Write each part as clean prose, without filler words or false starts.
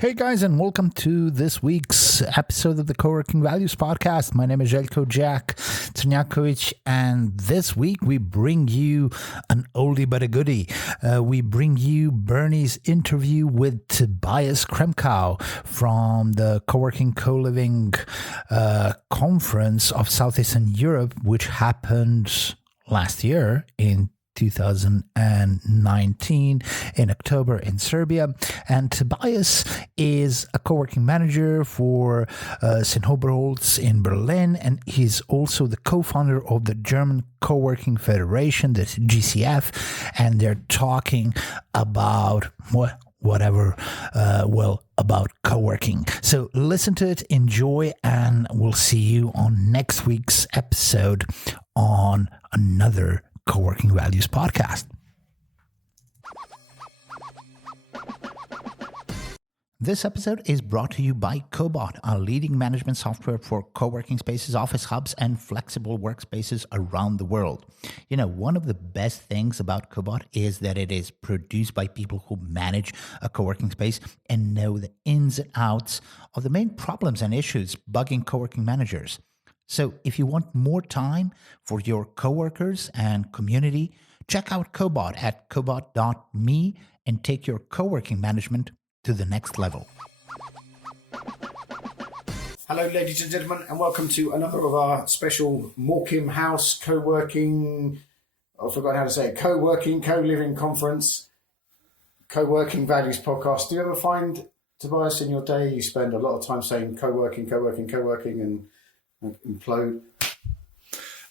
Hey guys, and welcome to this week's episode of the Coworking Values Podcast. My name is Jelko Jack Trnjakovic, and this week we bring you an oldie but a goodie. We bring you Bernie's interview with Tobias Kremkau from the Coworking Coliving conference of Southeastern Europe, which happened last year in 2019 in October in Serbia. And Tobias is a co-working manager for Oberholz in Berlin, and he's also the co-founder of the German Co-working Federation, the GCF, and they're talking about about co-working. So listen to it, enjoy, and we'll see you on next week's episode on another Coworking Values Podcast. This episode is brought to you by Cobot, a leading management software for co-working spaces, office hubs, and flexible workspaces around the world. You know, one of the best things about Cobot is that it is produced by people who manage a co-working space and know the ins and outs of the main problems and issues bugging co-working managers. So if you want more time for your coworkers and community, check out Cobot at cobot.me and take your co-working management to the next level. Hello, ladies and gentlemen, and welcome to another of our special Morecambe House co-working, I forgot how to say it, co-working, co-living conference, co-working values podcast. Do you ever find, Tobias, in your day, you spend a lot of time saying co-working, and implode?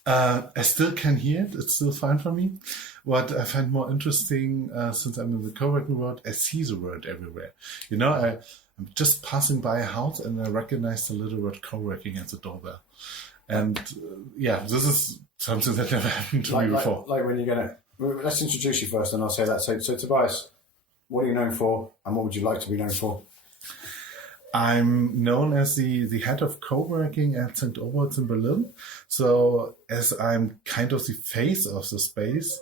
I still can hear it. It's still fine for me. What I find more interesting, since I'm in the co-working world, I see the word everywhere. You know, I'm just passing by a house and I recognize the little word co-working at the doorbell. And this is something that never happened to me before. Like when you're let's introduce you first and I'll say that. So Tobias, what are you known for and what would you like to be known for? I'm known as the head of co-working at St. Oberholz in Berlin. So as I'm kind of the face of the space,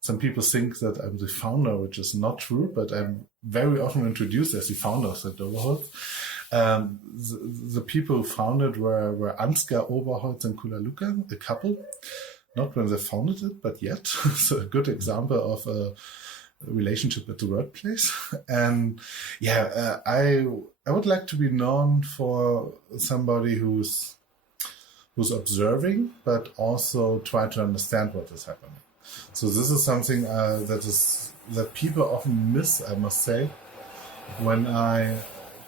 some people think that I'm the founder, which is not true, but I'm very often introduced as the founder of St. Oberholz. The people who founded were Ansgar Oberholz and Kula Luka, a couple. Not when they founded it, but yet. So a good example of a relationship at the workplace. And I would like to be known for somebody who's observing, but also try to understand what is happening. So this is something that people often miss, I must say, when I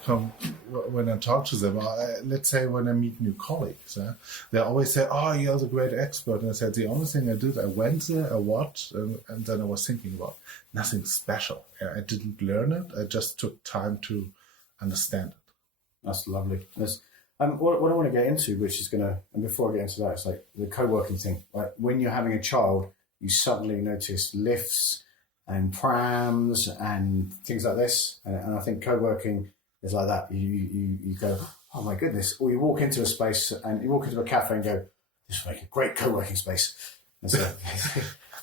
talk to them. Let's say when I meet new colleagues, they always say, "Oh, you're the great expert." And I said, the only thing I did, I went there, I watched, and then I was thinking about nothing special. I didn't learn it. I just took time to understand it. That's lovely. What I want to get into, and before I get into that, it's like the co-working thing. Like when you're having a child, you suddenly notice lifts and prams and things like this. And I think co-working is like that. You go, oh my goodness. Or you walk into a space and you walk into a cafe and go, this would make a great co-working space. And so,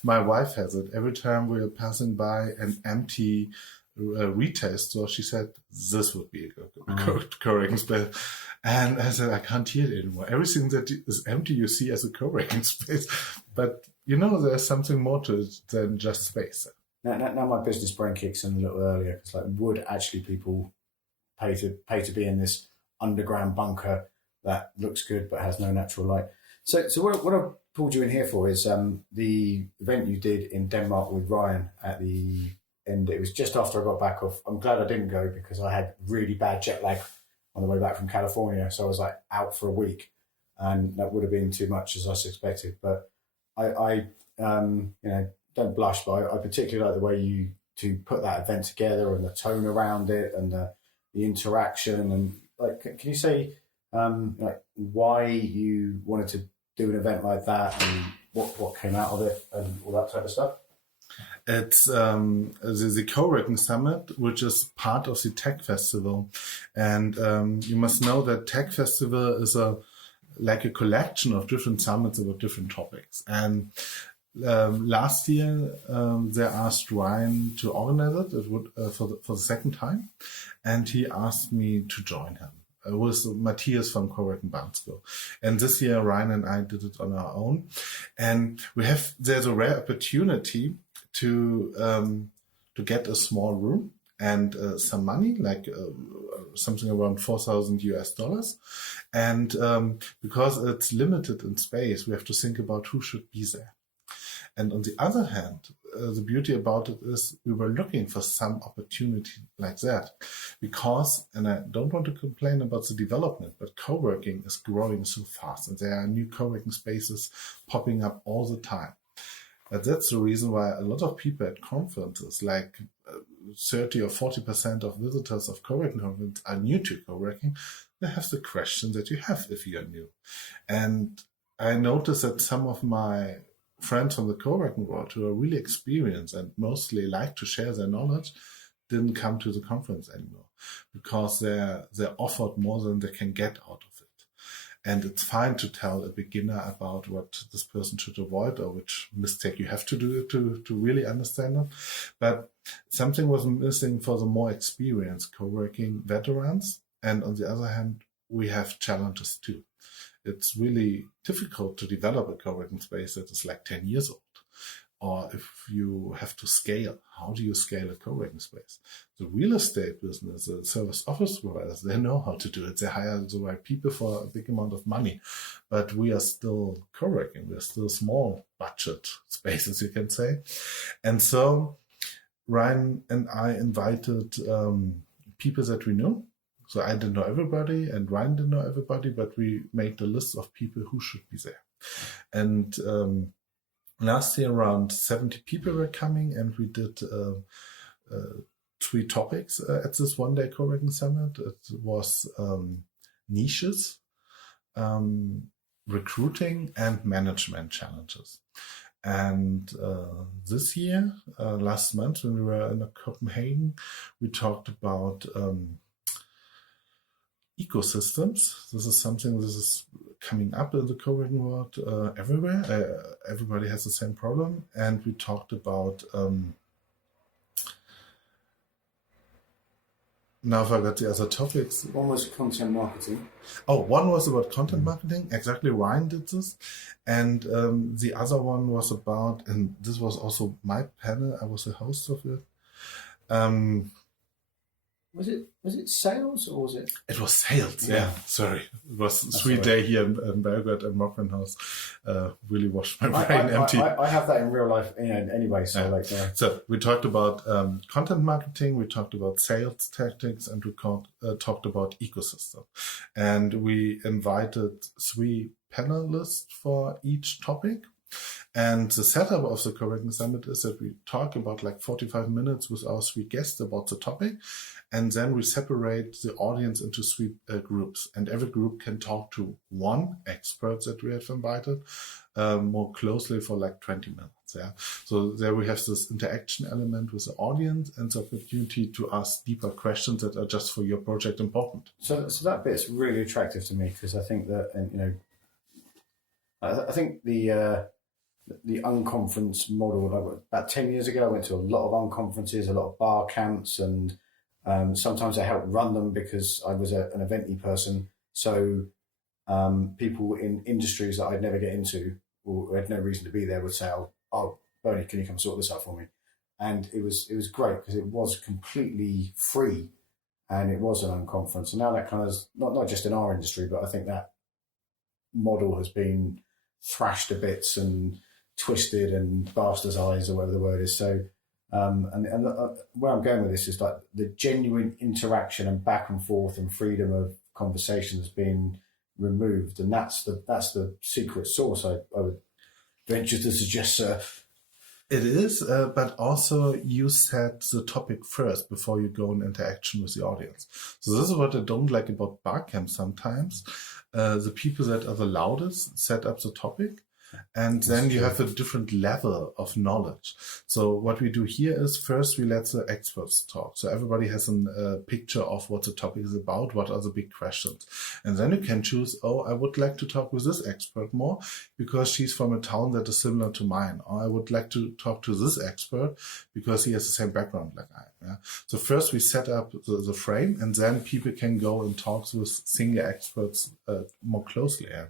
my wife has it. Every time we're passing by an empty retail store, she said, this would be a co-working space. And I said, I can't hear it anymore. Everything that is empty you see as a co-working space. But, there's something more to it than just space. Now my business brain kicks in a little earlier. It's like, would actually people pay to be in this underground bunker that looks good but has no natural light? So what I pulled you in here for is the event you did in Denmark with Ryan at the end. It was just after I got back off. I'm glad I didn't go because I had really bad jet lag on the way back from California. So I was like out for a week, and that would have been too much as I suspected. But I don't blush, but I particularly like the way you to put that event together and the tone around it and the interaction. And like, can you say why you wanted to do an event like that and what came out of it and all that type of stuff? It's the Co-working Summit, which is part of the Tech Festival. And you must know that Tech Festival is like a collection of different summits about different topics. And last year, they asked Ryan to organize it. It would for the second time, and he asked me to join him. It was Matthias from Coworking Bansko. And this year, Ryan and I did it on our own. And there's a rare opportunity to get a small room and some money, like something around $4,000. And because it's limited in space, we have to think about who should be there. And on the other hand, the beauty about it is we were looking for some opportunity like that because, and I don't want to complain about the development, but co-working is growing so fast and there are new co-working spaces popping up all the time. But that's the reason why a lot of people at conferences, like 30 or 40% of visitors of co-working conferences are new to co-working. They have the question that you have if you are new. And I noticed that some of my friends from the co-working world who are really experienced and mostly like to share their knowledge didn't come to the conference anymore because they're offered more than they can get out of it. And it's fine to tell a beginner about what this person should avoid or which mistake you have to do to really understand them. But something was missing for the more experienced co-working veterans. And on the other hand, we have challenges too. It's really difficult to develop a co-working space that is like 10 years old. Or if you have to scale, how do you scale a co-working space? The real estate business, the service office providers, they know how to do it. They hire the right people for a big amount of money. But we are still co-working. We're still small budget spaces, you can say. And so Ryan and I invited people that we know. So I didn't know everybody and Ryan didn't know everybody, but we made the list of people who should be there. And last year, around 70 people were coming and we did 3 topics at this one-day co-working summit. It was niches, recruiting and management challenges. And this year, last month when we were in Copenhagen, we talked about ecosystems. This is something that is coming up in the co-working world everywhere. Everybody has the same problem. And we talked about, now I forgot the other topics. One was content marketing. Oh, one was about content marketing. Exactly, Ryan did this. And the other one was about, and this was also my panel, I was the host of it. Was it sales or was it? It was sales, yeah. Sorry. It was a sweet day here in Belgrade and Mockman House. Really washed my brain empty. I have that in real life anyway. So So we talked about content marketing, we talked about sales tactics, and we talked about ecosystem. And we invited 3 panelists for each topic. And the setup of the Co-working Summit is that we talk about like 45 minutes with our 3 guests about the topic. And then we separate the audience into 3 groups. And every group can talk to one expert that we have invited more closely for like 20 minutes. Yeah. So there we have this interaction element with the audience and the opportunity to ask deeper questions that are just for your project important. So that bit's really attractive to me because I think that, I think the unconference model, like about 10 years ago, I went to a lot of unconferences, a lot of bar camps, and sometimes I helped run them because I was an eventy person. So people in industries that I'd never get into or had no reason to be there would say, oh, Bernie, can you come sort this out for me? And it was great because it was completely free and it was an unconference. And now that kind of, not just in our industry, but I think that model has been thrashed to bits and twisted and bastardized or whatever the word is. So, where I'm going with this is like the genuine interaction and back and forth and freedom of conversation has been removed, and that's the secret sauce. I would venture to suggest, sir. It is, but also you set the topic first before you go in interaction with the audience. So this is what I don't like about bar camps sometimes. The people that are the loudest set up the topic, And then you have a different level of knowledge. So what we do here is first we let the experts talk. So everybody has a picture of what the topic is about, what are the big questions. And then you can choose, oh, I would like to talk with this expert more because she's from a town that is similar to mine. Or I would like to talk to this expert because he has the same background like I am. Yeah? So first we set up the frame, and then people can go and talk with single experts more closely. Yeah?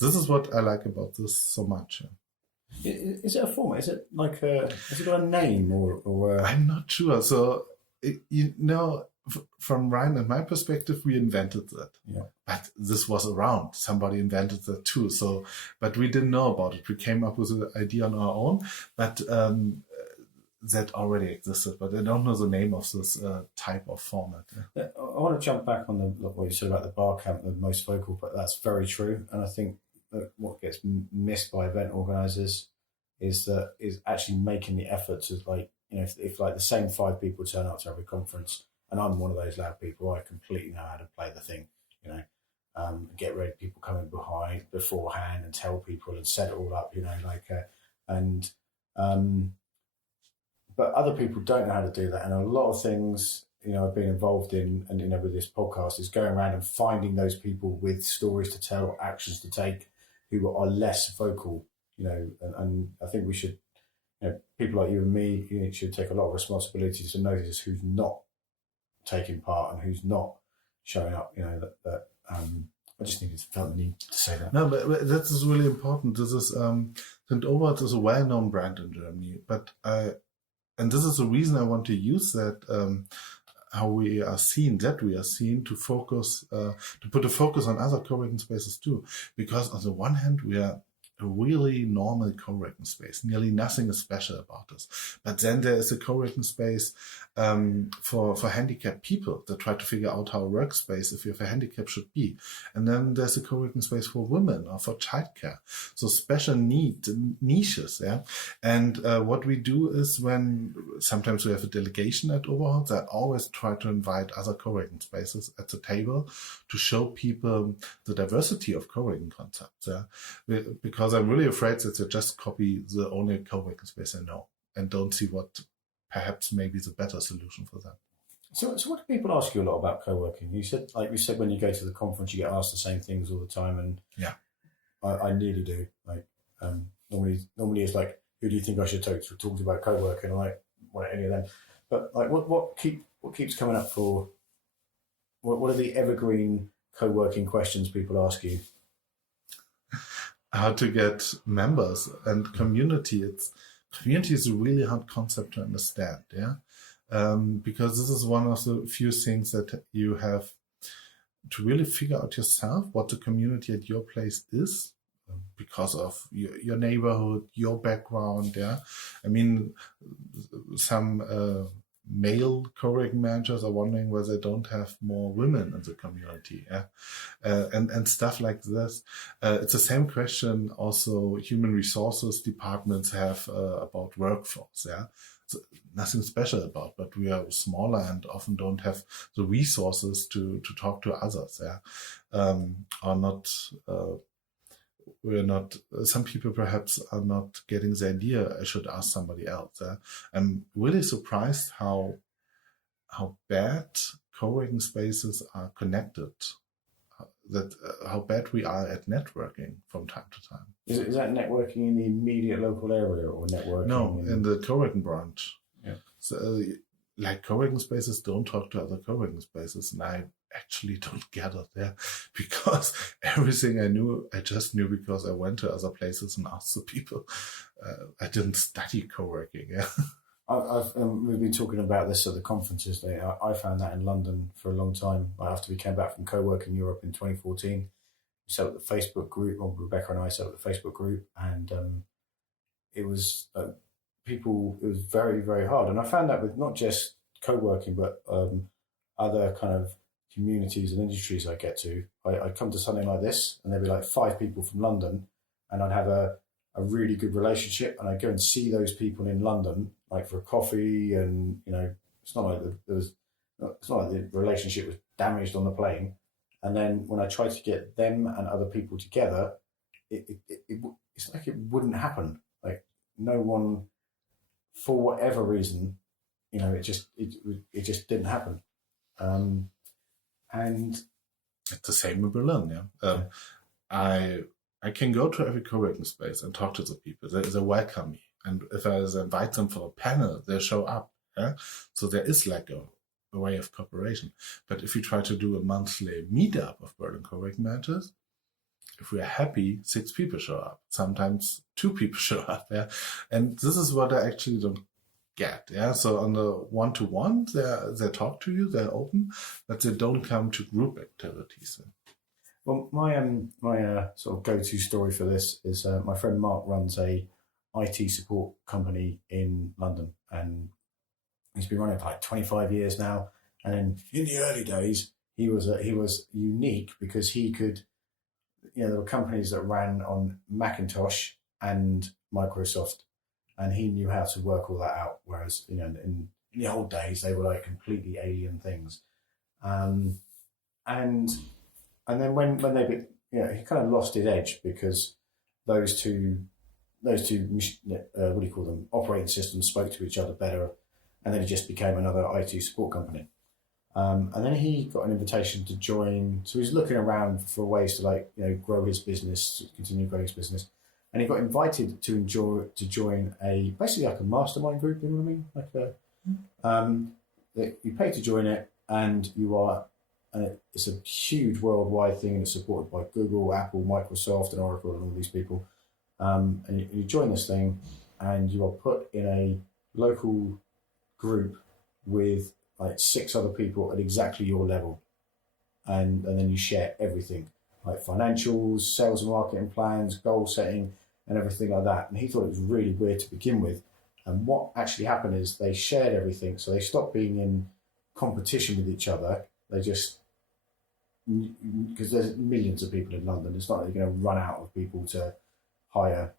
This is what I like about this so much. Is it a format? Is it like has it got a name or? I'm not sure. So from Ryan and my perspective, we invented that. Yeah. But this was around. Somebody invented that too. So, but we didn't know about it. We came up with the idea on our own, but that already existed. But I don't know the name of this type of format. Yeah. I want to jump back on what you said about the bar camp, the most vocal, but that's very true. And I think that what gets missed by event organisers is actually making the effort to, like, you know, if like the same 5 people turn up to every conference, and I'm one of those loud people, I completely know how to play the thing, you know, get ready, people coming beforehand and tell people and set it all up, you know, like, but other people don't know how to do that. And a lot of things, you know, I've been involved in, and, you know, with this podcast is going around and finding those people with stories to tell, actions to take, who are less vocal, you know, and I think we should, you know, people like you and me, you know, should take a lot of responsibility to notice who's not taking part and who's not showing up, you know, that I just felt the need to say that. No, but that is really important. This is, St. Oberholz is a well-known brand in Germany, and this is the reason I want to use that, how we are seen to focus, to put a focus on other co-working spaces too. Because on the one hand, we are a really normal co-working space. Nearly nothing is special about us. But then there is a co-working space for handicapped people that try to figure out how a workspace, if you have a handicap, should be. And then there's a co-working space for women or for childcare. So special niches. Yeah. And what we do is when sometimes we have a delegation at Oberholz, I always try to invite other co-working spaces at the table to show people the diversity of co-working concepts. Yeah. Because I'm really afraid that they just copy the only co-working space I know and don't see what perhaps maybe is a better solution for them. So what do people ask you a lot about co-working? You said when you go to the conference, you get asked the same things all the time, and yeah, I nearly do. Like normally it's like, who do you think I should talk to about co-working? I like want any of them, but like what keeps coming up for what are the evergreen co-working questions people ask you? How to get members and community. Community is a really hard concept to understand, yeah, because this is one of the few things that you have to really figure out yourself what the community at your place is, because of your neighborhood, your background, yeah. I mean, some male co-working managers are wondering whether they don't have more women in the community, yeah, and stuff like this. It's the same question also human resources departments have about workforce, yeah. So nothing special about, but we are smaller and often don't have the resources to talk to others, yeah, are not. We're not, some people perhaps are not getting the idea I should ask somebody else. I'm really surprised how bad co-working spaces are connected, how bad we are at networking from time to time. Is that networking in the immediate local area or networking? No, in the co-working branch. Yeah. So, like co-working spaces don't talk to other co-working spaces, and I actually don't get it there, because everything I just knew because I went to other places and asked the people. I didn't study co-working. Yeah. We've been talking about this at the conferences. I found that in London for a long time. After we came back from Co-working Europe in 2014, we set up the Facebook group, or Rebecca and I set up the Facebook group, and it was people. It was very, very hard, and I found that with not just co-working, but other kind of communities and industries I get to. I'd come to something like this, and there'd be like 5 people from London, and I'd have a really good relationship, and I'd go and see those people in London, like for a coffee, and you know, it's not like the relationship was damaged on the plane. And then when I tried to get them and other people together, it's like it wouldn't happen. Like no one, for whatever reason, it just didn't happen. And it's the same in Berlin. Yeah, I can go to every co-working space and talk to the people. They welcome me, and if I invite them for a panel, they show up. Yeah, so there is like a way of cooperation. But if you try to do a monthly meetup of Berlin co-working managers, if we are happy, 6 people show up. Sometimes 2 people show up. Yeah, and this is what I actually don't get. Yeah, so on the one-to-one, they talk to you, they're open, but they don't come to group activities. Well, my sort of go-to story for this is my friend Mark runs a IT support company in London, and he's been running it for like 25 years now. And then in the early days, he was unique because he could, there were companies that ran on Macintosh and Microsoft, and he knew how to work all that out. Whereas in the old days, they were like completely alien things, and then when they, he kind of lost his edge because those two, what do you call them, operating systems spoke to each other better, and then it just became another IT support company. And then he got an invitation to join. So he was looking around for ways to grow his business, continue growing his business, and he got invited to join basically like a mastermind group. You know what I mean? You pay to join it, and you are. It's a huge worldwide thing, and it's supported by Google, Apple, Microsoft, and Oracle, and all these people. And you join this thing, and you are put in a local group with like 6 other people at exactly your level, and then you share everything, like financials, sales and marketing plans, goal setting, and everything like that. And he thought it was really weird to begin with. And what actually happened is they shared everything, so they stopped being in competition with each other. They just, because there's millions of people in London, it's not like you're going to run out of people to hire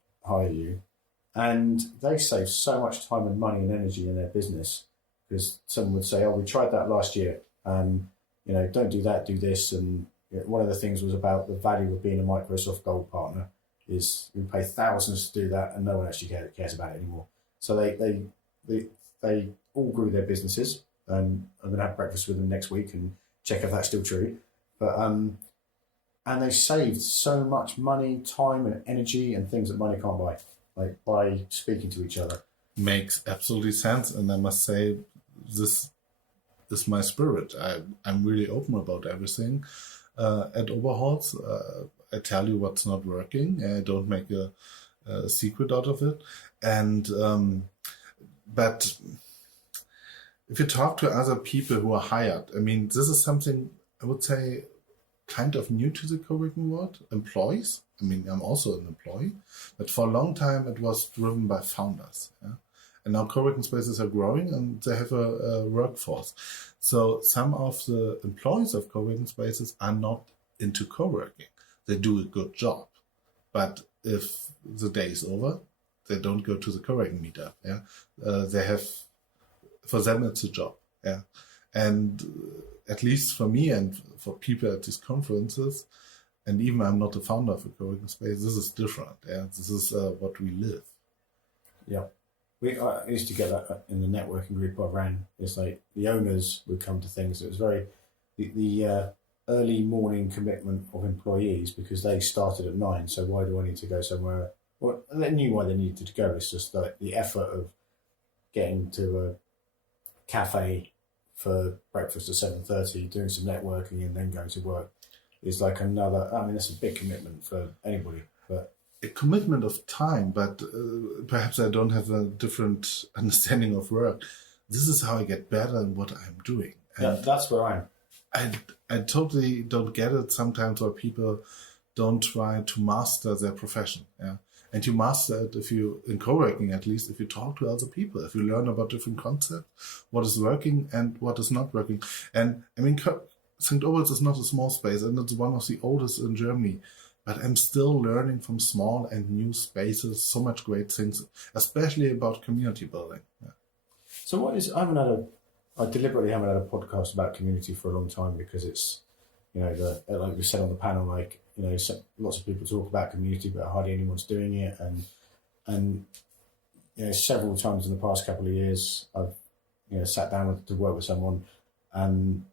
you. And they save so much time and money and energy in their business, because someone would say, "Oh, we tried that last year. Don't do that, do this." And one of the things was about the value of being a Microsoft Gold partner is we pay thousands to do that, and no one actually cares about it anymore. So they all grew their businesses. I'm going to have breakfast with them next week and check if that's still true. But and they saved so much money, time, and energy, and things that money can't buy, like by speaking to each other. Makes absolutely sense, and I must say, this is my spirit. I'm really open about everything. At Oberholz, I tell you what's not working. I don't make a secret out of it. And but if you talk to other people who are hired, I mean, this is something I would say kind of new to the co-working world. Employees. I mean, I'm also an employee, but for a long time it was driven by founders. Yeah? And now co-working spaces are growing, and they have a workforce. So some of the employees of co-working spaces are not into co-working. They do a good job, but if the day is over, they don't go to the co-working meetup. Yeah, they have, for them it's a job. Yeah, and at least for me and for people at these conferences, and even I'm not the founder of a co-working space, this is different. Yeah, this is what we live. Yeah. I used to get that in the networking group I ran. It's like the owners would come to things. It was very the early morning commitment of employees, because they started at 9. So why do I need to go somewhere? Well, they knew why they needed to go. It's just like the effort of getting to a cafe for breakfast at 7:30, doing some networking, and then going to work is like another. I mean, that's a big commitment for anybody, but. A commitment of time, but perhaps I don't have a different understanding of work. This is how I get better in what I'm doing. And that's where I totally don't get it sometimes why people don't try to master their profession. Yeah, and you master it if you, in co-working at least, if you talk to other people, if you learn about different concepts, what is working and what is not working. And I mean, St. Oberholz is not a small space, and it's one of the oldest in Germany. But I'm still learning from small and new spaces so much great things, especially about community building. Yeah. So I deliberately haven't had a podcast about community for a long time, because it's, like we said on the panel, like lots of people talk about community, but hardly anyone's doing it. And several times in the past couple of years, I've sat down to work with someone and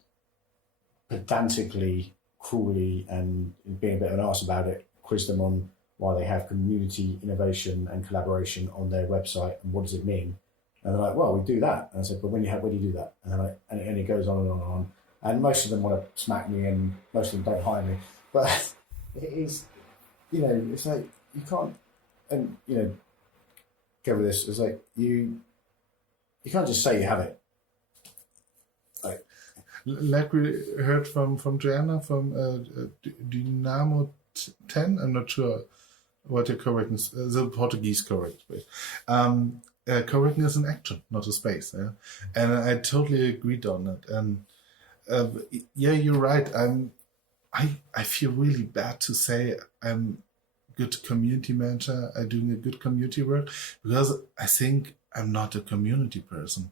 pedantically, cruelly, and being a bit of an arse about it, quiz them on why they have community innovation and collaboration on their website and what does it mean. And they're like, well, we do that. And I said, but when do you do that? And they're like, and it goes on and on and on. And most of them want to smack me, and most of them don't hire me. But it is, it's like you can't, and go with this. It's like you can't just say you have it. Like we heard from Joanna from Dynamo 10. I'm not sure what your correct is. The Portuguese correct way. Coworking is an action, not a space. Yeah? And I totally agreed on it. And you're right. I feel really bad to say I'm good community manager. I'm doing a good community work because I think I'm not a community person.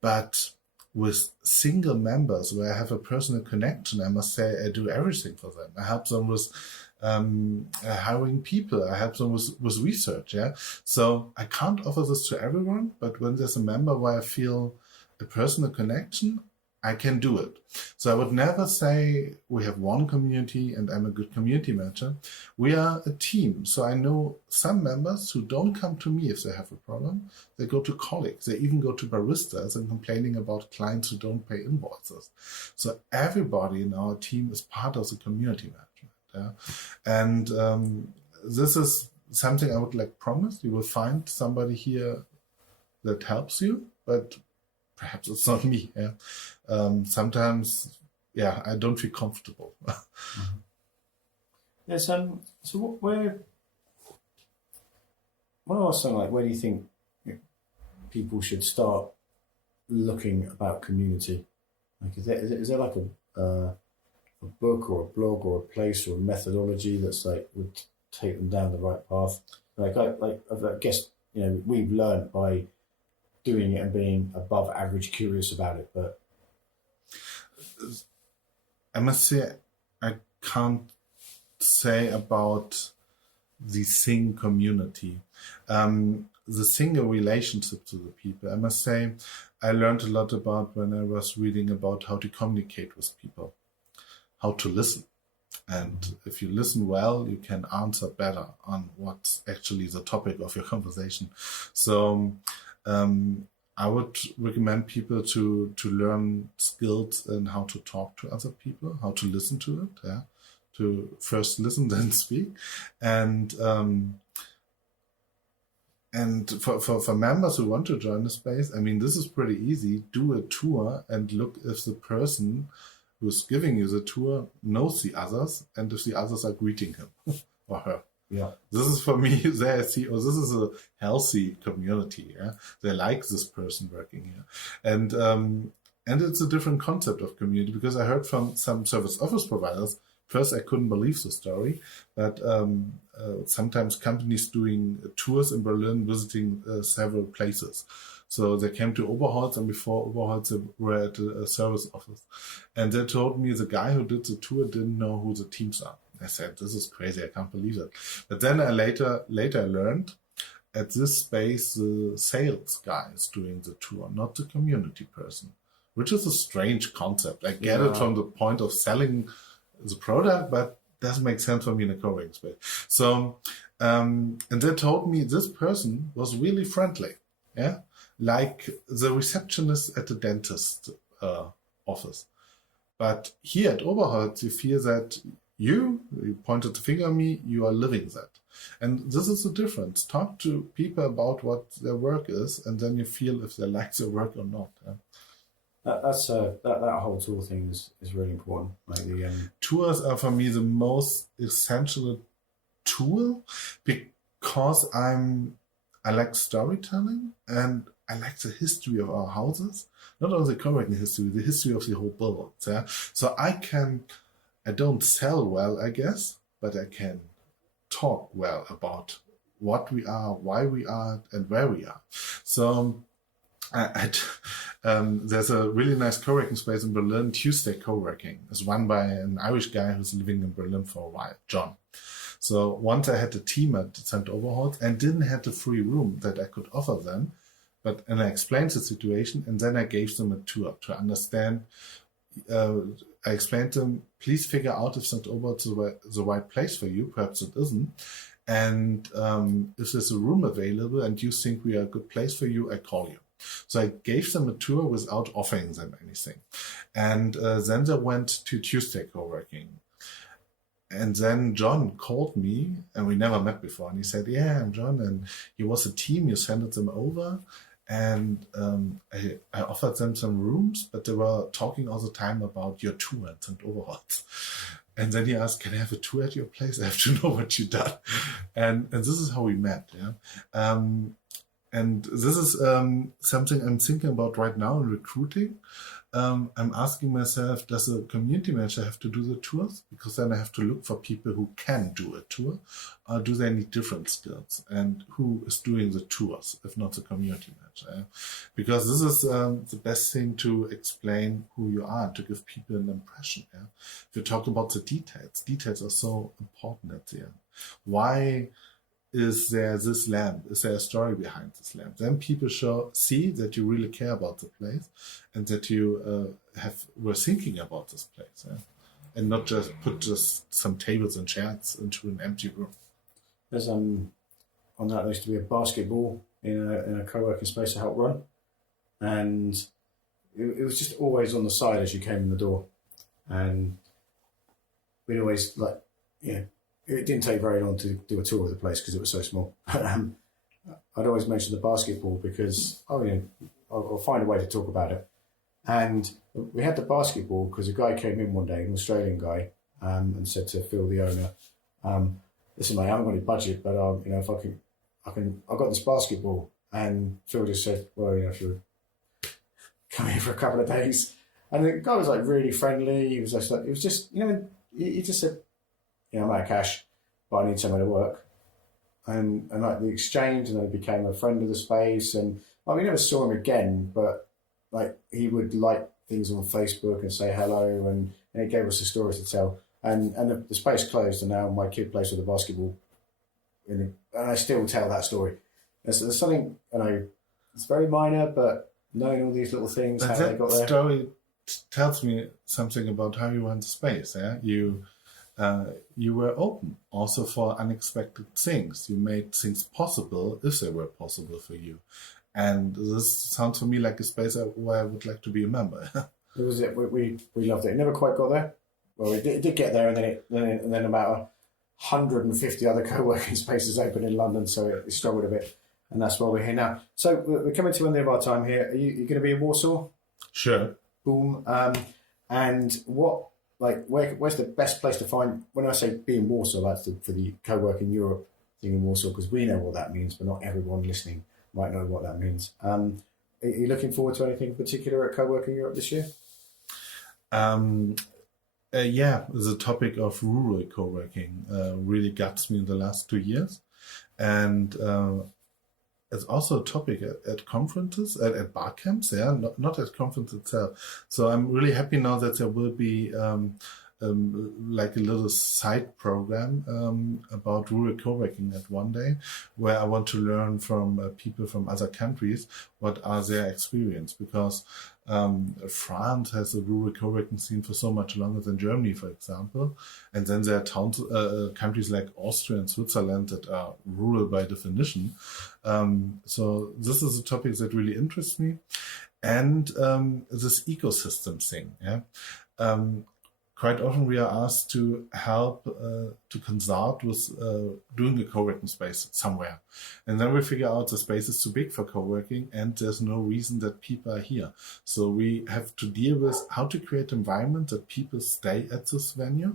But with single members where I have a personal connection, I must say I do everything for them. I help them with hiring people. I help them with research. Yeah. So I can't offer this to everyone, but when there's a member where I feel a personal connection, I can do it. So I would never say we have one community and I'm a good community manager. We are a team. So I know some members who don't come to me if they have a problem. They go to colleagues. They even go to baristas and complaining about clients who don't pay invoices. So everybody in our team is part of the community management. Yeah? And this is something I would like promise. You will find somebody here that helps you, but perhaps it's not me. Yeah. Sometimes, I don't feel comfortable. Yes. So where I was saying, like, where do you think people should start looking about community? Like, is there like a book or a blog or a place or a methodology that's like would take them down the right path? I guess we've learned by doing it and being above average curious about it, but I must say I can't say about the Sing community, the single relationship to the people. I must say I learned a lot about when I was reading about how to communicate with people, how to listen. And if you listen well, you can answer better on what's actually the topic of your conversation. So I would recommend people to learn skills in how to talk to other people, how to listen to it, to first listen, then speak. And for members who want to join the space, I mean, this is pretty easy. Do a tour and look if the person who's giving you the tour knows the others and if the others are greeting him or her. Yeah, this is for me. There I see, this is a healthy community. Yeah, they like this person working here, and it's a different concept of community because I heard from some service office providers. First, I couldn't believe the story, but sometimes companies doing tours in Berlin, visiting several places. So they came to Oberholz, and before Oberholz, they were at a service office, and they told me the guy who did the tour didn't know who the teams are. I said, this is crazy, I can't believe it. But then I later learned at this space, the sales guy is doing the tour, not the community person, which is a strange concept. I get it from the point of selling the product, but doesn't make sense for me in a co-working space. So, and they told me this person was really friendly, like the receptionist at the dentist office. But here at Oberholz, you feel that you pointed the finger at me, you are living that. And this is the difference. Talk to people about what their work is, and then you feel if they like their work or not. That whole tour thing is really important. Like tours are for me the most essential tool because I like storytelling and I like the history of our houses, not only the co-working history, the history of the whole building. Yeah? So I don't sell well, I guess, but I can talk well about what we are, why we are, and where we are. So There's a really nice co-working space in Berlin, Tuesday Co-working. It's run by an Irish guy who's living in Berlin for a while, John. So once I had a team at St. Oberholz and didn't have the free room that I could offer them, and I explained the situation, and then I gave them a tour to understand. I explained to them, please figure out if St. Oberholz is the right place for you. Perhaps it isn't. And if there's a room available and you think we are a good place for you, I call you. So I gave them a tour without offering them anything. And then they went to Tuesday Co-working. And then John called me, and we never met before. And he said, yeah, I'm John. And he was a team, you sent them over. And I offered them some rooms, but they were talking all the time about your tour at St. Oberholz. And then he asked, can I have a tour at your place? I have to know what you've done. And this is how we met. Yeah. And this is something I'm thinking about right now in recruiting. I'm asking myself, does a community manager have to do the tours? Because then I have to look for people who can do a tour. Or do they need different skills? And who is doing the tours, if not the community manager? Yeah? Because this is the best thing to explain who you are, to give people an impression. Yeah? If you talk about the details are so important at the end. Why is there this lamp? Is there a story behind this lamp? Then people see that you really care about the place and that you were thinking about this place, yeah? And not just put some tables and chairs into an empty room. There's on that there used to be a basketball in a co-working space to help run, and it was just always on the side as you came in the door, and we'd always it didn't take very long to do a tour of the place because it was so small. I'd always mention the basketball because, I'll find a way to talk about it. And we had the basketball because a guy came in one day, an Australian guy, and said to Phil, the owner, listen, mate, I haven't got any budget, but if I've got this basketball. And Phil just said, well, if you would come here for a couple of days. And the guy was like really friendly. He was just, he just said, I'm out of cash, but I need somewhere to work. And like the exchange, and then he became a friend of the space. And we never saw him again, but like he would like things on Facebook and say hello, and he gave us a story to tell. And the space closed, and now my kid plays with the basketball. And I still tell that story. There's something, it's very minor, but knowing all these little things, how they got there. That story tells me something about how you run the space. Yeah, you were open also for unexpected things. You made things possible if they were possible for you. And this sounds to me like a space where I would like to be a member. It was it. We loved it. It never quite got there. Well, it did get there, and then about 150 other co-working spaces opened in London, so it struggled a bit. And that's why we're here now. So we're coming to the end of our time here. Are you going to be in Warsaw? Sure. Boom. And where's the best place to find? When I say be in Warsaw, that's for the co-working Europe thing in Warsaw, because we know what that means, but not everyone listening might know what that means. Are you looking forward to anything in particular at Co-working Europe this year? Yeah, the topic of rural co-working really guts me in the last 2 years. And it's also a topic at conferences, at bar camps, yeah, not at conference itself. So I'm really happy now that there will be like a little side program about rural co-working at one day, where I want to learn from people from other countries what are their experience, because France has a rural co-working scene for so much longer than Germany, for example, and then there are countries like Austria and Switzerland that are rural by definition. So this is a topic that really interests me, and this ecosystem thing. Yeah. Quite often we are asked to help to consult with doing a co-working space somewhere. And then we figure out the space is too big for co-working and there's no reason that people are here. So we have to deal with how to create an environment that people stay at this venue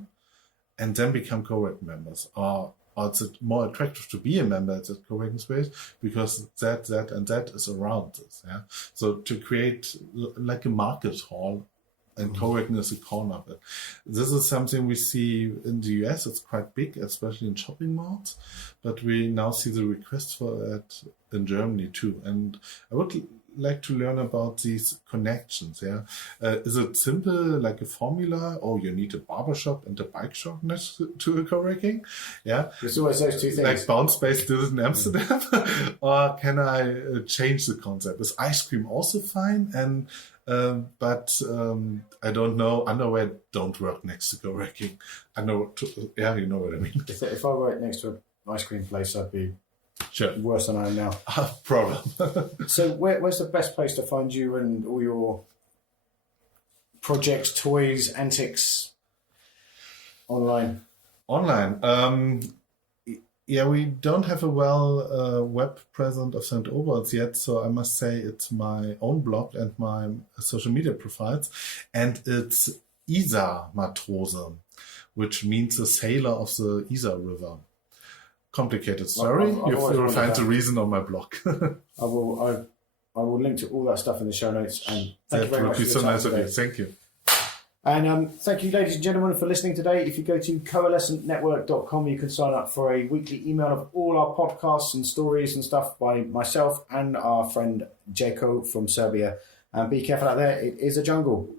and then become co-working members. Or it's more attractive to be a member at that co-working space because that and that is around this. Yeah? So to create like a market hall, and co-working is a corner of it. This is something we see in the US. It's quite big, especially in shopping malls. But we now see the request for it in Germany too. And I would like to learn about these connections. Yeah, is it simple like a formula? Oh, you need a barbershop and a bike shop next to a coworking. Yeah, There's always those two things. Like Bounce Space did it in Amsterdam, or can I change the concept? Is ice cream also fine? And but I don't know. Underwear don't work next to coworking. I know. Yeah, you know what I mean. If I worked next to an ice cream place, I'd be Sure. worse than I am now. Problem. So where's the best place to find you and all your projects, toys, antics online? Online. Yeah, we don't have a web presence of St. Oberholz yet, so I must say it's my own blog and my social media profiles, and it's Isar Matrose, which means a sailor of the Isar River. Complicated story. You'll find the reason on my blog. I will link to all that stuff in the show notes. And thank you very much. That would be so nice of you. Thank you. And thank you, ladies and gentlemen, for listening today. If you go to coalescentnetwork.com, you can sign up for a weekly email of all our podcasts and stories and stuff by myself and our friend Jeko from Serbia. And be careful out there. It is a jungle.